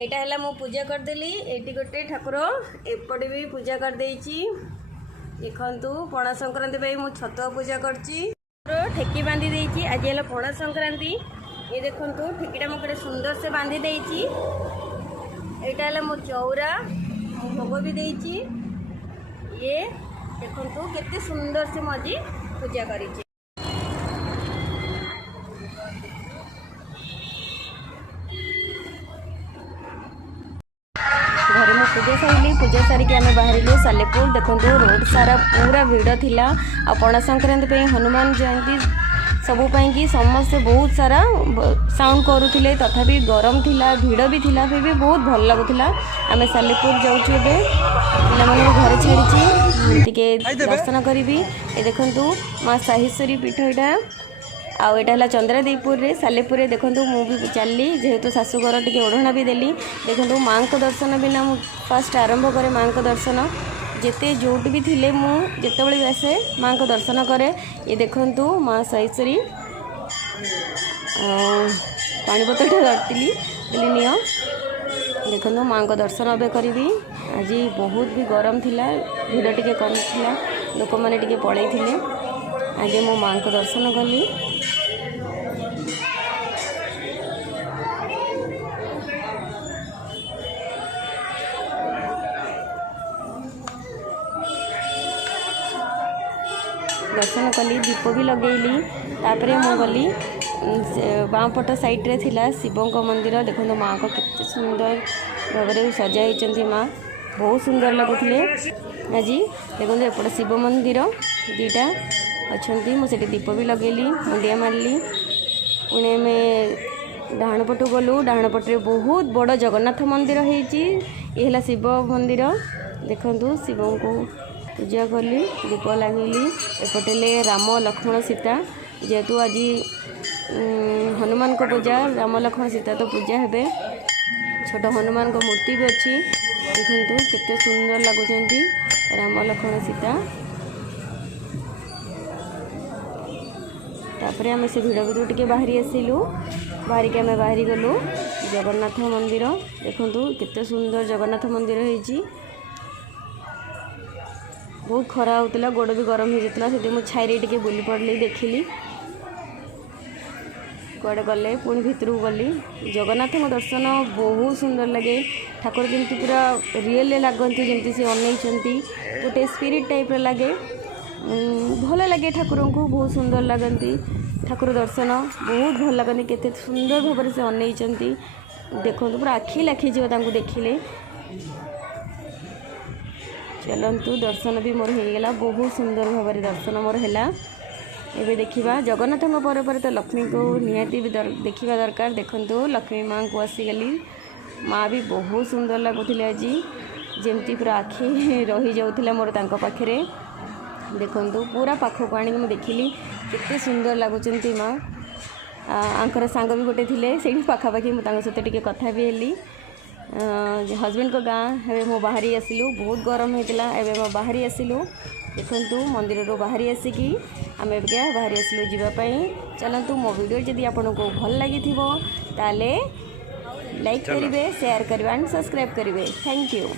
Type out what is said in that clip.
एटा है मु पूजा करदेली एटी गोटे ठाकुर एपटे भी पूजा करदे देखु पणा संक्रांति मु छत पूजा करची ठेकी बांधी देइची। आज है पणा संक्रांति ये देखु ठेकीटा मुझे सुंदर से बांधी देइची। एटा है मो चौरा भोग भी देइची। ये देखु केते सुंदर से मजी पूजा करी। घर में पूजा सारिक आम बाहर सालेपुर देखो रोड सारा पूरा भिड़ थिला। पणा संक्रांति हनुमान जयंती सबुपाई कि समस्ते बहुत सारा साउंड करुले तथापि गरम थिला भिड़ भी थिला फिर भी बहुत भल लगुला। आम सालेपुर जाऊँ पे घर छाड़ी टे दर्शन करी। ये देखु माँ साहिश्वरी पीठ यहाँ आटा चंद्रादेवपुर सालेपुर देखो मुझे चलली जेहेतु शाशुघर टी ओढ़ना भी देली। देखो माँ को दर्शन बिना फास्ट आरंभ करे माँ को दर्शन जिते जोट भी थिले जिते भी आसे माँ को दर्शन करे। ये देखो माँ साहिश्वरी पानी बोतल धरती नि देखो माँ को दर्शन अब करी। आज बहुत भी गरम थिला भिड़ टे कम थिला लोक मैंने टे पड़े थे। आज मो माँ को दर्शन कली। दर्शन कली दीप भी लगेली तापर मु गली बाँपट साइड्रे थिला शिवों मंदिर। देखो माँ को कितने सुंदर भाव सजाई माँ बहुत सुंदर लगुले। आज देखो एपटे शिव मंदिर दीटा अच्छा मुझे दीप भी लगेली मुंडिया मारली। पुणे में डाण पटू गलु डाण पटे बहुत बड़ जगन्नाथ मंदिर है शिव मंदिर। देखु शिव को पूजा कली दीप लगेली। एपटे राम लक्ष्मण सीता जेहेतु आज हनुमान को पूजा राम लक्ष्मण सीता तो पूजा हे। छोट हनुमान को मूर्ति भी अच्छी देखु केते सुंदर लगुच राम लक्ष्मण सीता। तापर आम से भिड़ भितर टे बाहरी आसिलु बाहरिक आम बाहरी गलु जगन्नाथ मंदिर। देखु केते सुंदर जगन्नाथ मंदिर है। बहुत खरा होता गोड़ भी गरम हो जाता से मुझे छाई टे बुली पड़ली देखिली कड़े गले पुणी भितर गली। जगन्नाथ दर्शन बहुत सुंदर लगे ठाकुर जमी पूरा रियल लगती जमी सी अनई गोटे स्पिरिट टाइप लगे भल लगे ठाकुर को बहुत सुंदर लगती ठाकुर दर्शन बहुत भल लगती केते सुंदर भाव से अनई देखो पूरा आखि लाखीज देखिले। चलतु दर्शन भी मोर होगला बहुत सुंदर भाव दर्शन मोर है। एबे देखिबा जगन्नाथ पर तो लक्ष्मी को निहाती भी देखिबा दरकार। देखो लक्ष्मी माँ को आसीगली माँ भी बहुत सुंदर लगुले। आज जमती पूरा आखि रही जाऊला मोर तांको पाखरे। देखो पूरा पाखक आनी देखिली केते सुंदर लगुच माँ। आंकर सांग भी गोटे थे से पाखापाखि मुझे सहित टे कथा भी हेली। हजबैंड को गाँ हे मो बाहरी आसिलु बहुत गरम होता एवं मो बाहरी आसिलु। देखु मंदिर रो बाहरी आसिकी आम बाहरी आसिलु जीवाई। चलतु मो वीडियो जदि आपको भल लगी ताले लाइक करेंगे शेयर करेंगे एंड सब्सक्राइब करेंगे। Thank you.